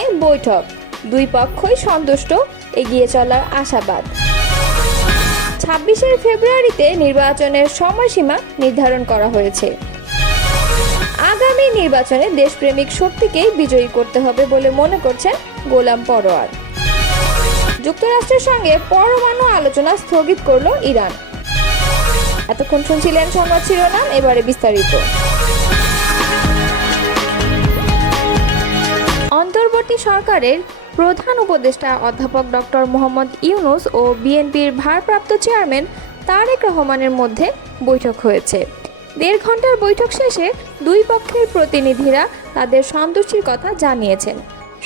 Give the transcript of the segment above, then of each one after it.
নিয়ে বৈঠক, দুই পক্ষই সন্তুষ্ট, এগিয়ে চলার আশাবাদ। 26 ফেব্রুয়ারিতে নির্বাচনের সময়সীমা নির্ধারণ করা হয়েছে। আগামী নির্বাচনে দেশপ্রেমিক শক্তিকেই বিজয়ী করতে হবে বলে মনে করছেন গোলাম পরোয়ার। যুক্তরাষ্ট্রের সঙ্গে পরমাণু আলোচনা স্থগিত করল ইরান। এতক্ষণ শুনছিলেন সংবাদ শিরোনাম, এবারে বিস্তারিত। অন্তর্বর্তী সরকারের প্রধান উপদেষ্টা অধ্যাপক ডক্টর মোহাম্মদ ইউনূস ও বিএনপির ভারপ্রাপ্ত চেয়ারম্যান তারেক রহমানের মধ্যে বৈঠক হয়েছে। 1.5 ঘন্টার বৈঠক শেষে দুই পক্ষের প্রতিনিধিরা তাদের সন্তুষ্টির কথা জানিয়েছেন।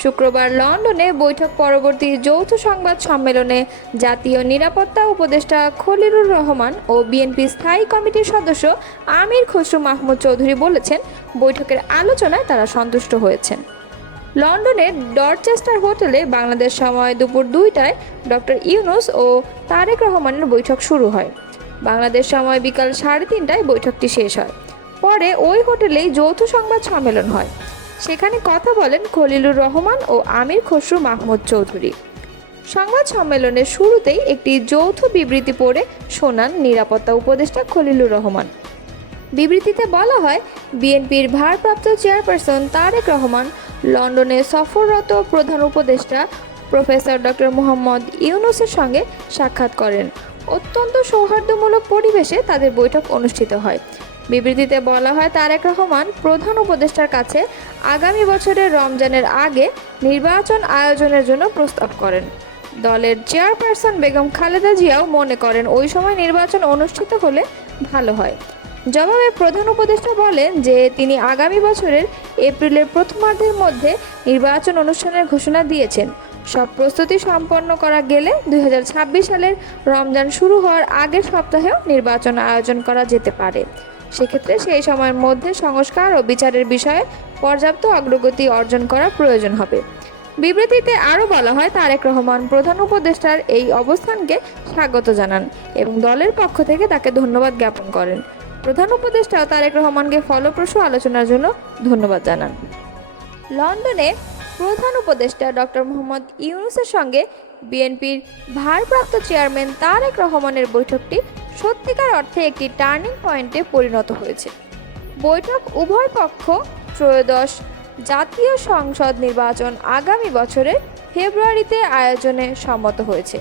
শুক্রবার লন্ডনে বৈঠক পরবর্তী যৌথ সংবাদ সম্মেলনে জাতীয় নিরাপত্তা উপদেষ্টা খলিলুর রহমান ও বিএনপি স্থায়ী কমিটির সদস্য আমির খসরু মাহমুদ চৌধুরী বলেছেন, বৈঠকের আলোচনায় তারা সন্তুষ্ট হয়েছেন। লন্ডনের ডরচেস্টার হোটেলে বাংলাদেশ সময় দুপুর 2টায় ডক্টর ইউনূস ও তারেক রহমানের বৈঠক শুরু হয়। বাংলাদেশ সময় বিকাল 3:30টায় বৈঠকটি শেষ হয়। পরে ওই হোটেলেই যৌথ সংবাদ সম্মেলন হয়। সেখানে কথা বলেন খলিলুর রহমান ও আমির খসরু মাহমুদ চৌধুরী। সংবাদ সম্মেলনের শুরুতেই একটি যৌথ বিবৃতি পড়ে শোনান নিরাপত্তা উপদেষ্টা খলিলুর রহমান। বিবৃতিতে বলা হয়, বিএনপির ভারপ্রাপ্ত চেয়ারপারসন তারেক রহমান লন্ডনে সফররত প্রধান উপদেষ্টা প্রফেসর ডক্টর মোহাম্মদ ইউনূসের সঙ্গে সাক্ষাৎ করেন। অত্যন্ত সৌহার্দ্যমূলক পরিবেশে তাদের বৈঠক অনুষ্ঠিত হয়। বিবৃতিতে বলা হয়, তারেক রহমান প্রধান উপদেষ্টার কাছে আগামী বছরের রমজানের আগে নির্বাচন আয়োজনের জন্য প্রস্তাব করেন। দলের চেয়ারপারসন বেগম খালেদা জিয়াও মনে করেন ওই সময় নির্বাচন অনুষ্ঠিত হলে ভালো হয়। জবাবে প্রধান উপদেষ্টা বলেন যে তিনি আগামী বছরের এপ্রিলের প্রথমার্ধের মধ্যে নির্বাচন অনুষ্ঠানের ঘোষণা দিয়েছেন। সব প্রস্তুতি সম্পন্ন করা গেলে 2026 সালের রমজান শুরু হওয়ার আগের সপ্তাহেও নির্বাচন আয়োজন করা যেতে পারে। সেক্ষেত্রে সেই সময়ের মধ্যে সংস্কার ও বিচারের বিষয়ে পর্যাপ্ত অগ্রগতি অর্জন করা প্রয়োজন হবে। বিবৃতিতে আরও বলা হয়, তারেক রহমান প্রধান উপদেষ্টার এই অবস্থানকে স্বাগত জানান এবং দলের পক্ষ থেকে তাকে ধন্যবাদ জ্ঞাপন করেন। প্রধান উপদেষ্টাও তারেক রহমানকে ফলপ্রসূ আলোচনার জন্য ধন্যবাদ জানান। লন্ডনে প্রধান উপদেষ্টা ডক্টর মোহাম্মদ ইউনূসের সঙ্গে বিএনপির ভারপ্রাপ্ত চেয়ারম্যান তারেক রহমানের বৈঠকটি সত্যিকার অর্থে একটি টার্নিং পয়েন্টে পরিণত হয়েছে। বৈঠক উভয় পক্ষ ত্রয়োদশ জাতীয় সংসদ নির্বাচন আগামী বছরের ফেব্রুয়ারিতে আয়োজনে সম্মত হয়েছে।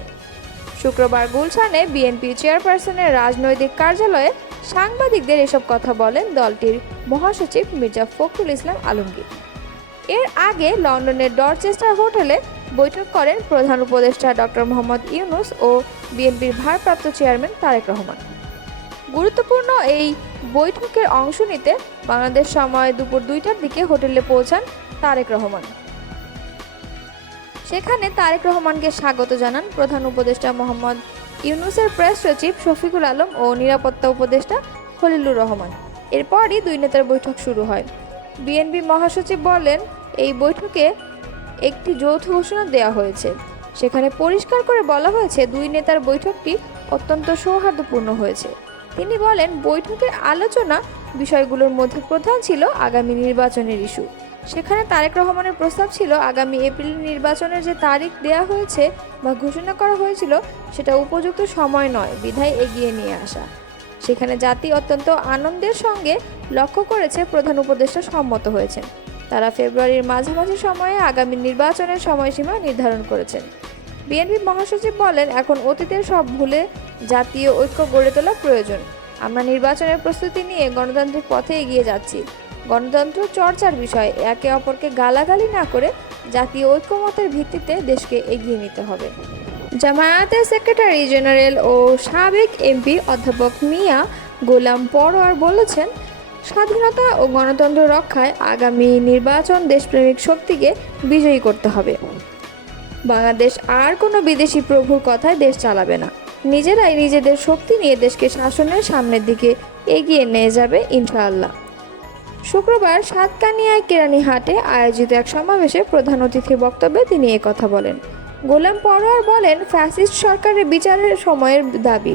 শুক্রবার গুলশানে বিএনপি চেয়ারপারসনের রাজনৈতিক কার্যালয়ে সাংবাদিকদের এসব কথা বলেন দলটির মহাসচিব মির্জা ফখরুল ইসলাম আলমগীর। এর আগে লন্ডনের ডরচেস্টার হোটেলে বৈঠক করেন প্রধান উপদেষ্টা ডক্টর মোহাম্মদ ইউনূস ও বিএনপির ভারপ্রাপ্ত চেয়ারম্যান তারেক রহমান। গুরুত্বপূর্ণ এই বৈঠকের অংশ নিতে বাংলাদেশ সময় দুপুর 2টার দিকে হোটেলে পৌঁছান তারেক রহমান। সেখানে তারেক রহমানকে স্বাগত জানান প্রধান উপদেষ্টা মোহাম্মদ ইউনূসের প্রেস সচিব শফিকুল আলম ও নিরাপত্তা উপদেষ্টা খলিলুর রহমান। এরপরই দুই নেতার বৈঠক শুরু হয়। বিএনপি মহাসচিব বলেন, এই বৈঠকে একটি যৌথ ঘোষণা দেওয়া হয়েছে। সেখানে পরিষ্কার করে বলা হয়েছে দুই নেতার বৈঠকটি অত্যন্ত সৌহার্দ্যপূর্ণ হয়েছে। তিনি বলেন, বৈঠকের আলোচনা বিষয়গুলোর মধ্যে প্রধান ছিল আগামী নির্বাচনের ইস্যু। সেখানে তারেক রহমানের প্রস্তাব ছিল আগামী এপ্রিল নির্বাচনের যে তারিখ দেয়া হয়েছে বা ঘোষণা করা হয়েছিল সেটা উপযুক্ত সময় নয়, বিধায় এগিয়ে নিয়ে আসা। সেখানে জাতি অত্যন্ত আনন্দের সঙ্গে লক্ষ্য করেছে প্রধান উপদেষ্টা সম্মত হয়েছেন। তারা ফেব্রুয়ারির মাঝামাঝি সময়ে আগামী নির্বাচনের সময়সীমা নির্ধারণ করেছেন। বিএনপি মহাসচিব বলেন, এখন অতীতের সব ভুলে জাতীয় ঐক্য গড়ে তোলা প্রয়োজন। আমরা নির্বাচনের প্রস্তুতি নিয়ে গণতান্ত্রিক পথে এগিয়ে যাচ্ছি। গণতন্ত্র চর্চার বিষয়, একে অপরকে গালাগালি না করে জাতীয় ঐক্যমতের ভিত্তিতে দেশকে এগিয়ে নিতে হবে। জামায়াতের সেক্রেটারি জেনারেল ও সাবেক এমপি অধ্যাপক মিয়া গোলাম পরোয়ার বলেছেন, স্বাধীনতা ও গণতন্ত্র রক্ষায় আগামী নির্বাচন দেশপ্রেমিক শক্তিকে বিজয়ী করতে হবে। বাংলাদেশ আর কোনো বিদেশি প্রভুর কথায় দেশ চালাবে না। নিজেরাই নিজেদের শক্তি নিয়ে দেশকে শাসনের সামনের দিকে এগিয়ে নিয়ে যাবে ইনশাআল্লাহ। শুক্রবার সাতকানিয়ায় কেরানীহাটে আয়োজিত এক সমাবেশে প্রধান অতিথির বক্তব্যে তিনি কথা বলেন। গোলাম পরোয়ার বলেন, ফ্যাসিস্ট সরকারের বিচারের সময়ের দাবি।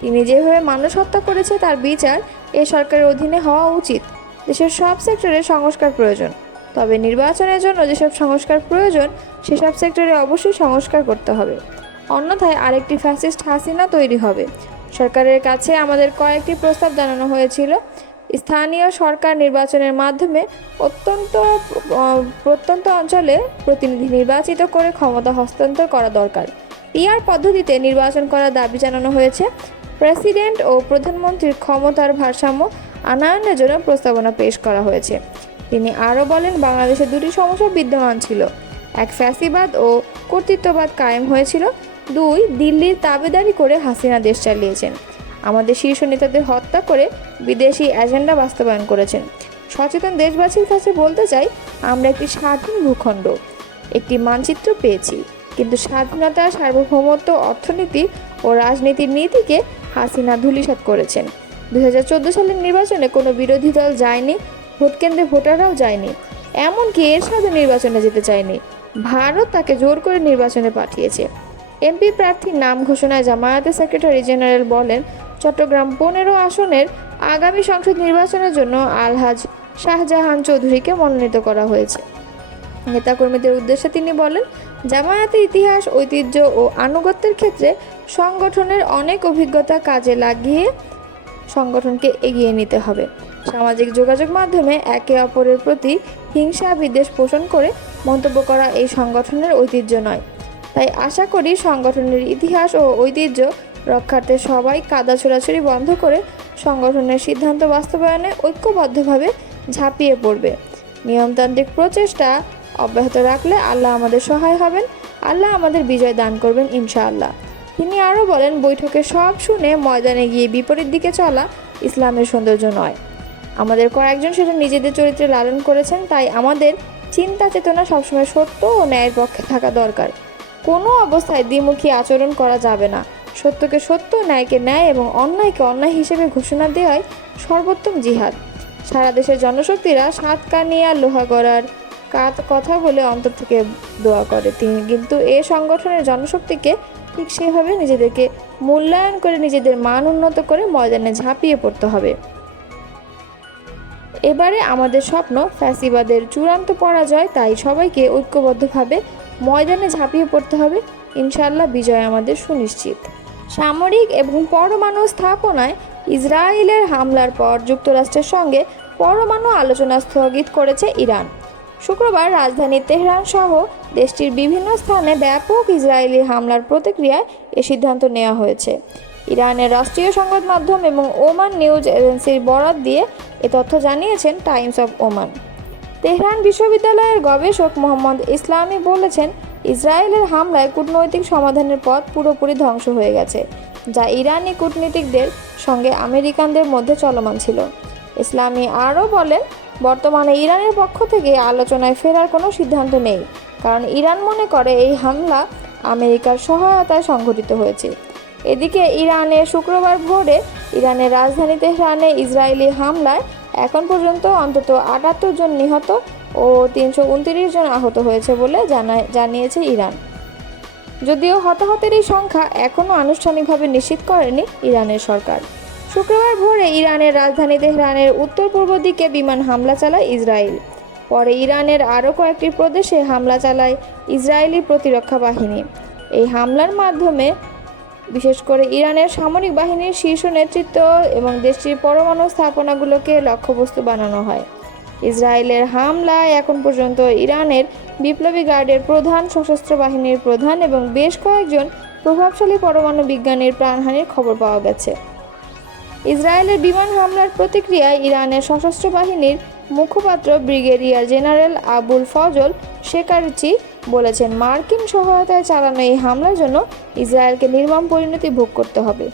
তিনি যেভাবে মানুষ হত্যা করেছে তার বিচার এ সরকারের অধীনে হওয়া উচিত। দেশের সব সেক্টরে সংস্কার প্রয়োজন। তবে নির্বাচনের জন্য যেসব সংস্কার প্রয়োজন সেসব সেক্টরে অবশ্যই সংস্কার করতে হবে, অন্যথায় আরেকটি ফ্যাসিস্ট হাসিনা তৈরি হবে। সরকারের কাছে আমাদের কয়েকটি প্রস্তাব জানানো হয়েছিল। স্থানীয় সরকার নির্বাচনের মাধ্যমে প্রত্যন্ত অঞ্চলে প্রতিনিধি নির্বাচিত করে ক্ষমতা হস্তান্তর করা দরকার। পিআর পদ্ধতিতে নির্বাচন করার দাবি জানানো হয়েছে। প্রেসিডেন্ট ও প্রধানমন্ত্রীর ক্ষমতার ভারসাম্য আনয়নের জন্য প্রস্তাবনা পেশ করা হয়েছে। তিনি আরও বলেন, বাংলাদেশে দুটি সমস্যা বিদ্যমান ছিল। এক, ফ্যাসিবাদ ও কর্তৃত্ববাদ কায়েম হয়েছিল। দুই, দিল্লির তাবেদারি করে হাসিনা দেশ চালিয়েছেন, আমাদের শীর্ষ নেতাদের হত্যা করে বিদেশি এজেন্ডা বাস্তবায়ন করেছেন। সচেতন দেশবাসীর কাছে বলতে চাই, আমরা একটি স্বাধীন ভূখণ্ড, একটি মানচিত্র পেয়েছি, কিন্তু স্বাধীনতা, সার্বভৌমত্ব, অর্থনীতি ও রাজনীতির নীতিকে হাসিনা ধূলিসাৎ করেছেন। 2014 সালের নির্বাচনে কোনো বিরোধী দল যায়নি, ভোটকেন্দ্রে ভোটাররাও যায়নি, এমনকি এরশাদও নির্বাচনে যেতে চায়নি। ভারত তাকে জোর করে নির্বাচনে পাঠিয়েছে। এমপি প্রার্থীর নাম ঘোষণায় জামায়াতের সেক্রেটারি জেনারেল বলেন, চট্টগ্রাম 15 আসনের আগামী সংসদ নির্বাচনের জন্য আলহাজ শাহজাহান চৌধুরীকে মনোনীত করা হয়েছে। নেতাকর্মীদের উদ্দেশ্যে তিনি বলেন, জামায়াতের ইতিহাস, ঐতিহ্য ও আনুগত্যের ক্ষেত্রে সংগঠনের অনেক অভিজ্ঞতা কাজে লাগিয়ে সংগঠনকে এগিয়ে নিতে হবে। সামাজিক যোগাযোগ মাধ্যমে একে অপরের প্রতি হিংসা বিদ্বেষ পোষণ করে মন্তব্য করা এই সংগঠনের ঐতিহ্য নয়। তাই আশা করি সংগঠনের ইতিহাস ও ঐতিহ্য রক্ষার্থে সবাই কাদা ছোড়াছুড়ি বন্ধ করে সংগঠনের সিদ্ধান্ত বাস্তবায়নে ঐক্যবদ্ধভাবে ঝাঁপিয়ে পড়বে। নিয়মতান্ত্রিক প্রচেষ্টা অব্যাহত রাখলে আল্লাহ আমাদের সহায় হবেন, আল্লাহ আমাদের বিজয় দান করবেন ইনশাআল্লাহ। তিনি আরও বলেন, বৈঠকে সব শুনে ময়দানে গিয়ে বিপরীত দিকে চলা ইসলামের সৌন্দর্য নয়। আমাদের কয়েকজন সেটা নিজেদের চরিত্রে লালন করেছেন, তাই আমাদের চিন্তা চেতনা সবসময় সত্য ও ন্যায়ের পক্ষে থাকা দরকার। কোনো অবস্থায় দ্বিমুখী আচরণ করা যাবে না। সত্যকে সত্য, ন্যায়কে ন্যায় এবং অন্যায়কে অন্যায় হিসেবে ঘোষণা দেওয়াই সর্বোত্তম জিহাদ। সারা দেশের জনশক্তিরা সাতকানিয়া লোহাগড়ার কথা বলে অন্তর থেকে দোয়া করে, তিনি কিন্তু এ সংগঠনের জনশক্তিকে ঠিক সেভাবে নিজেদেরকে মূল্যায়ন করে নিজেদের মান উন্নত করে ময়দানে ঝাঁপিয়ে পড়তে হবে। এবারে আমাদের স্বপ্ন ফ্যাসিবাদের চূড়ান্ত পরাজয়, তাই সবাইকে ঐক্যবদ্ধভাবে ময়দানে ঝাঁপিয়ে পড়তে হবে। ইনশাআল্লাহ বিজয় আমাদের সুনিশ্চিত। সামরিক এবং পরমাণু স্থাপনায় ইসরায়েলের হামলার পর যুক্তরাষ্ট্রের সঙ্গে পরমাণু আলোচনা স্থগিত করেছে ইরান। শুক্রবার রাজধানী তেহরান সহ দেশটির বিভিন্ন স্থানে ব্যাপক ইসরায়েলি হামলার প্রতিক্রিয়ায় এ সিদ্ধান্ত নেওয়া হয়েছে। ইরানের রাষ্ট্রীয় সংবাদ মাধ্যম এবং ওমান নিউজ এজেন্সির বরাত দিয়ে এ তথ্য জানিয়েছেন টাইমস অব ওমান। তেহরান বিশ্ববিদ্যালয়ের গবেষক মোহাম্মদ ইসলামি বলেছেন, ইসরায়েলের হামলায় কূটনৈতিক সমাধানের পথ পুরোপুরি ধ্বংস হয়ে গেছে, যা ইরানি কূটনীতিকদের সঙ্গে আমেরিকানদের মধ্যে চলমান ছিল। ইসলামি আরও বলেন, বর্তমানে ইরানের পক্ষ থেকে আলোচনায় ফেরার কোনো সিদ্ধান্ত নেই, কারণ ইরান মনে করে এই হামলা আমেরিকার সহায়তায় সংঘটিত হয়েছে। এদিকে ইরানে শুক্রবার ভোরে ইরানের রাজধানী তেহরানে ইসরায়েলি হামলায় এখন পর্যন্ত অন্তত 78 জন নিহত ও 329 জন আহত হয়েছে বলে জানিয়েছে ইরান। যদিও হতাহতের এই সংখ্যা এখনও আনুষ্ঠানিকভাবে নিশ্চিত করেনি ইরানের সরকার। শুক্রবার ভোরে ইরানের রাজধানী তেহরানের উত্তর পূর্ব দিকে বিমান হামলা চালায় ইসরায়েল। পরে ইরানের আরও কয়েকটি প্রদেশে হামলা চালায় ইসরায়েলি প্রতিরক্ষা বাহিনী। এই হামলার মাধ্যমে বিশেষ করে ইরানের সামরিক বাহিনীর শীর্ষ নেতৃত্ব এবং দেশটির পরমাণু স্থাপনাগুলোকে লক্ষ্যবস্তু বানানো হয়। ইসরায়েলের হামলায় এখন পর্যন্ত ইরানের বিপ্লবী গার্ডের প্রধান, সশস্ত্র বাহিনীর প্রধান এবং বেশ কয়েকজন প্রভাবশালী পরমাণু বিজ্ঞানীর প্রাণহানির খবর পাওয়া গেছে। ইসরায়েলের বিমান হামলার প্রতিক্রিয়ায় ইরানের সশস্ত্র বাহিনীর মুখপাত্র ব্রিগেডিয়ার জেনারেল আবুল ফজল শেকারচি বলেছেন, মার্কিন সহায়তায় চালানো এই হামলার জন্য ইসরায়েলকে নির্মম পরিণতি ভোগ করতে হবে।